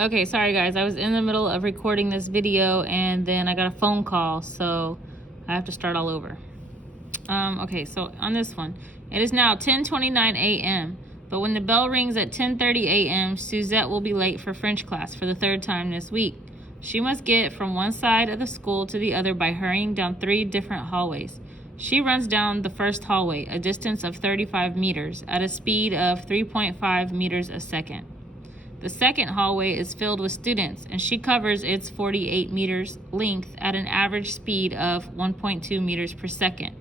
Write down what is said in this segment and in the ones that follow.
Okay, sorry guys, I was in the middle of recording this video and then I got a phone call, so I have to start all over. Okay, so on this one, it is now 10:29 a.m., but when the bell rings at 10:30 a.m., Suzette will be late for French class for the third time this week. She must get from one side of the school to the other by hurrying down 3 different hallways. She runs down the first hallway, a distance of 35 meters, at a speed of 3.5 meters a second. The second hallway is filled with students, and she covers its 48 meters length at an average speed of 1.2 meters per second.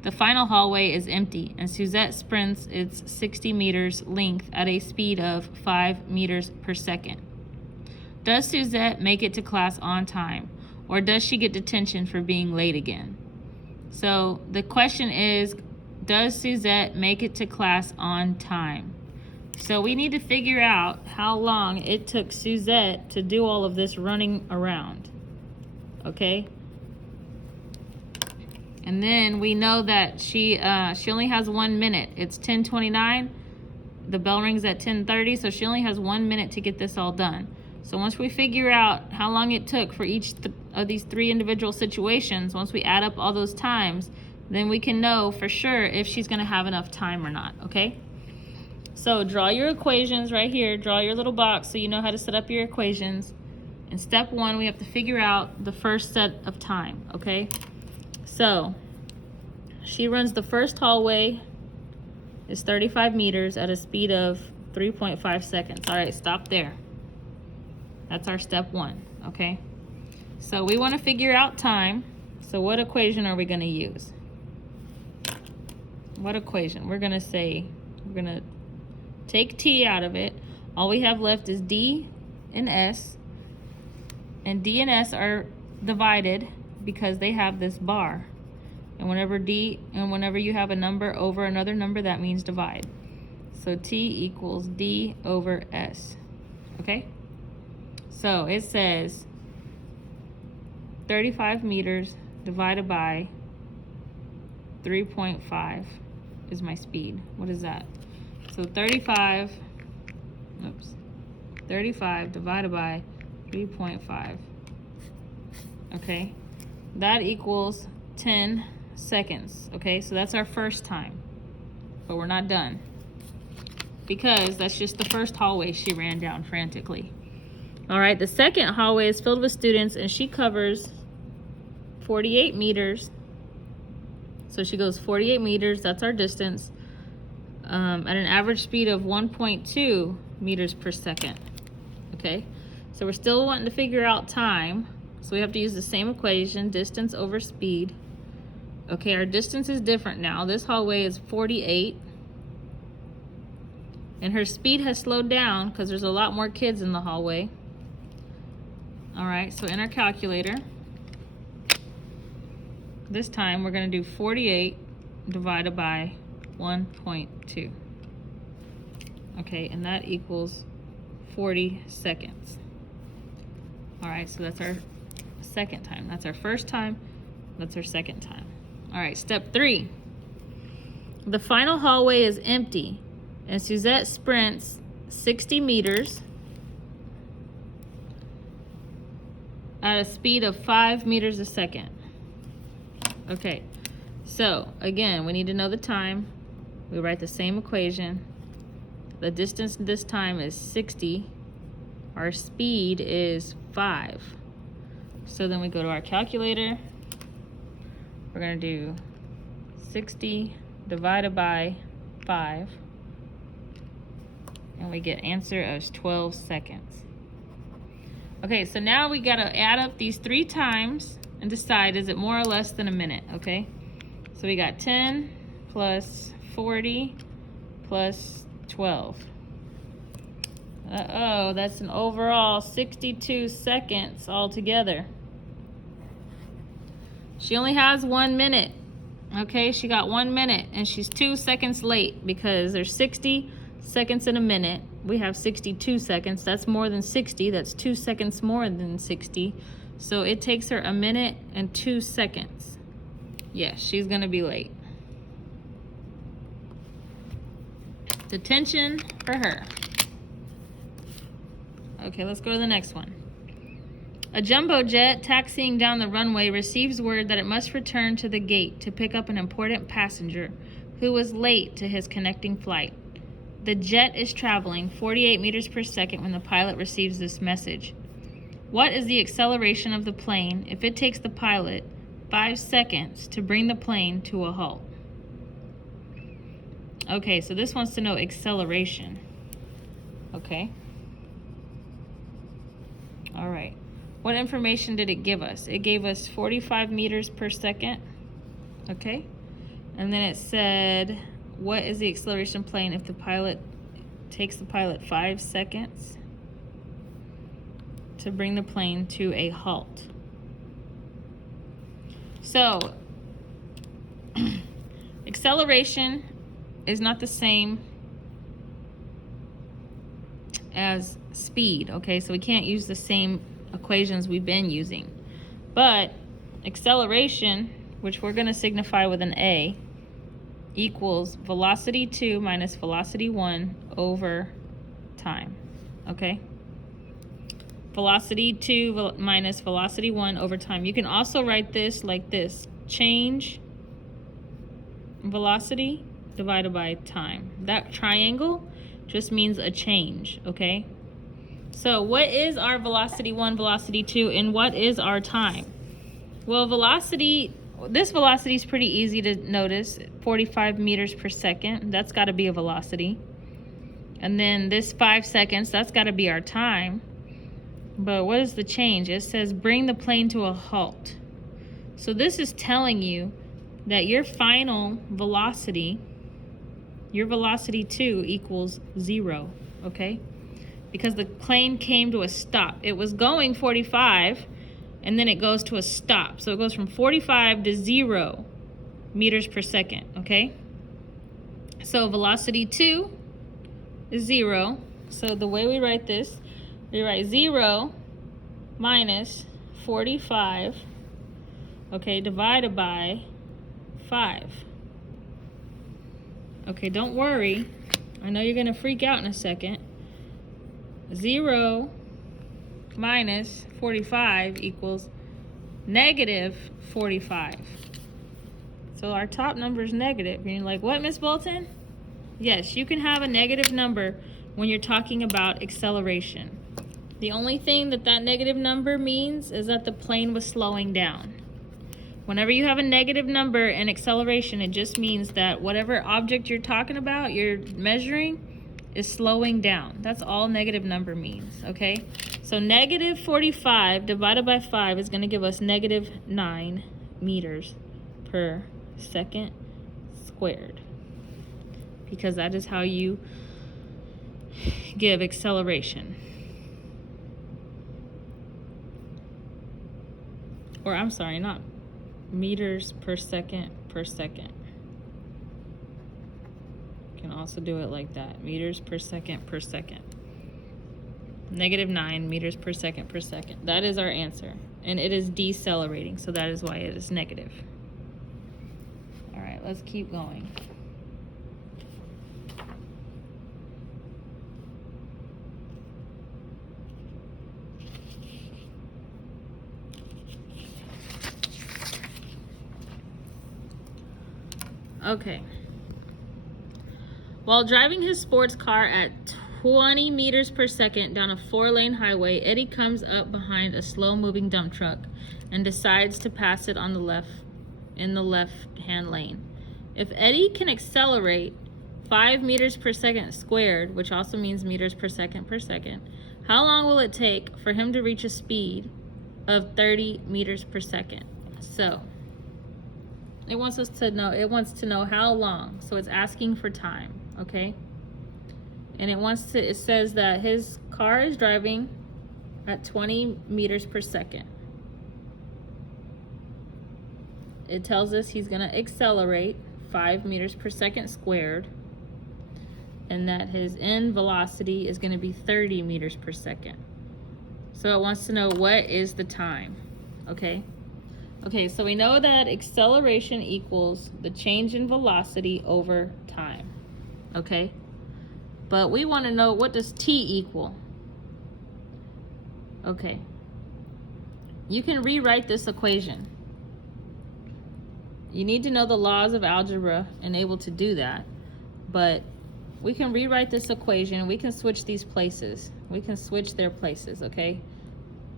The final hallway is empty, and Suzette sprints its 60 meters length at a speed of 5 meters per second. Does Suzette make it to class on time, or does she get detention for being late again? So the question is, does Suzette make it to class on time? So we need to figure out how long it took Suzette to do all of this running around, okay? And then we know that she only has 1 minute. It's 10:29. The bell rings at 10:30, so she only has 1 minute to get this all done. So once we figure out how long it took for each of these 3 individual situations, once we add up all those times, then we can know for sure if she's going to have enough time or not, okay? So draw your equations right here. Draw your little box so you know how to set up your equations. In step 1, we have to figure out the first set of time, okay? So she runs the first hallway, is 35 meters at a speed of 3.5 seconds. All right, stop there. That's our step 1, okay? So we want to figure out time. So what equation are we going to use? What equation? We're going to say, we're going to take t out of it. All we have left is d and s. And d and s are divided because they have this bar. And whenever you have a number over another number, that means divide. So t equals d over s. Okay? So it says 35 meters divided by 3.5 is my speed. What is that? So 35 divided by 3.5. Okay? That equals 10 seconds. Okay? So that's our first time. But we're not done, because that's just the first hallway she ran down frantically. All right, the second hallway is filled with students, and she covers 48 meters. So she goes 48 meters, that's our distance, at an average speed of 1.2 meters per second. Okay, so we're still wanting to figure out time. So we have to use the same equation, distance over speed. Okay, our distance is different now. This hallway is 48. And her speed has slowed down because there's a lot more kids in the hallway. All right, so in our calculator, this time we're going to do 48 divided by 1.2. Okay, and that equals 40 seconds. All right, so that's our second time. That's our first time. That's our second time. All right, step 3. The final hallway is empty, and Suzette sprints 60 meters at a speed of 5 meters a second. Okay, so again, we need to know the time. We write the same equation. The distance this time is 60. Our speed is 5. So then we go to our calculator. We're going to do 60 divided by 5. And we get answer of 12 seconds. Okay, so now we got to add up these 3 times and decide, is it more or less than a minute, okay? So we got 10 plus 40 plus 12. Uh-oh, that's an overall 62 seconds altogether. She only has 1 minute, okay? She got 1 minute, and she's 2 seconds late because there's 60 seconds in a minute. We have 62 seconds. That's more than 60. That's 2 seconds more than 60. So it takes her 1 minute and 2 seconds. Yes, she's gonna be late. Detention for her. Okay, let's go to the next one. A jumbo jet taxiing down the runway receives word that it must return to the gate to pick up an important passenger who was late to his connecting flight. The jet is traveling 48 meters per second when the pilot receives this message. What is the acceleration of the plane if it takes the pilot 5 seconds to bring the plane to a halt? Okay, so this wants to know acceleration. Okay. All right. What information did it give us? It gave us 45 meters per second. Okay. And then it said, what is the acceleration plane if the pilot takes the pilot 5 seconds to bring the plane to a halt? So, acceleration is not the same as speed, okay? So we can't use the same equations we've been using. But acceleration, which we're going to signify with an A, equals velocity 2 minus velocity 1 over time, okay? Velocity 2 minus velocity 1 over time. You can also write this like this: change velocity divided by time. That triangle just means a change, okay? So what is our velocity 1, velocity 2, and what is our time? Well, this velocity is pretty easy to notice, 45 meters per second. That's got to be a velocity. And then this 5 seconds, that's got to be our time. But what is the change? It says bring the plane to a halt. So this is telling you that your final velocity, your velocity 2 equals 0, okay? Because the plane came to a stop. It was going 45, and then it goes to a stop. So it goes from 45 to 0 meters per second, okay? So velocity 2 is 0. So the way we write this, we write 0 minus 45, okay, divided by 5. Okay, don't worry. I know you're going to freak out in a second. 0 minus 45 equals negative 45. So our top number is negative. And you're like, what, Miss Bolton? Yes, you can have a negative number when you're talking about acceleration. The only thing that negative number means is that the plane was slowing down. Whenever you have a negative number in acceleration, it just means that whatever object you're talking about, you're measuring, is slowing down. That's all negative number means, okay? So negative 45 divided by 5 is going to give us negative 9 meters per second squared, because that is how you give acceleration. Or I'm sorry, not meters per second per second. You can also do it like that, meters per second per second. Negative 9 meters per second per second. That is our answer. And it is decelerating, so that is why it is negative. All right, let's keep going. Okay. While driving his sports car at 20 meters per second down a 4-lane highway, Eddie comes up behind a slow-moving dump truck and decides to pass it on the left-hand lane. If Eddie can accelerate 5 meters per second squared, which also means meters per second, how long will it take for him to reach a speed of 30 meters per second? So it wants to know how long. So it's asking for time, okay? And it says that his car is driving at 20 meters per second. It tells us he's going to accelerate 5 meters per second squared, and that his end velocity is going to be 30 meters per second. So it wants to know what is the time, okay? Okay, so we know that acceleration equals the change in velocity over time, okay? But we want to know, what does t equal? Okay. You can rewrite this equation. You need to know the laws of algebra and able to do that. But we can rewrite this equation. We can switch these places. We can switch their places, okay?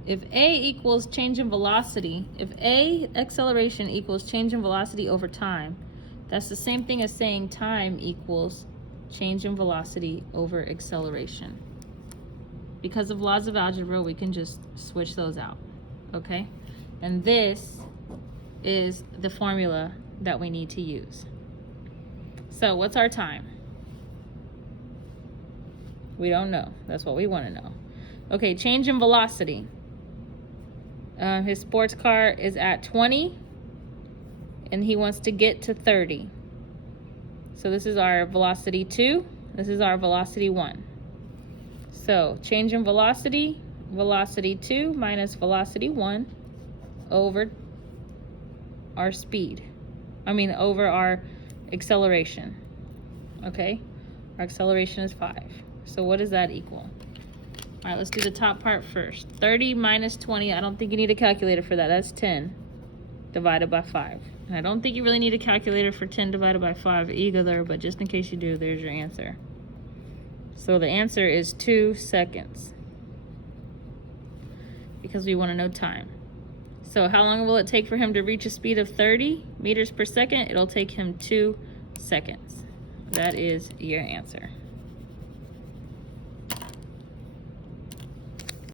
If A equals change in velocity, if A acceleration equals change in velocity over time, that's the same thing as saying time equals change in velocity over acceleration. Because of laws of algebra, we can just switch those out, okay? And this is the formula that we need to use. So what's our time? We don't know. That's what we want to know. Okay, change in velocity. His sports car is at 20 and he wants to get to 30. So this is our velocity 2. This is our velocity 1. So change in velocity, velocity 2 minus velocity 1 over our speed. Over our acceleration. Okay? Our acceleration is 5. So what does that equal? All right, let's do the top part first. 30 minus 20, I don't think you need a calculator for that. That's 10 divided by 5. And I don't think you really need a calculator for 10 divided by 5 either, but just in case you do, there's your answer. So the answer is 2 seconds. Because we want to know time. So how long will it take for him to reach a speed of 30 meters per second? It'll take him 2 seconds. That is your answer.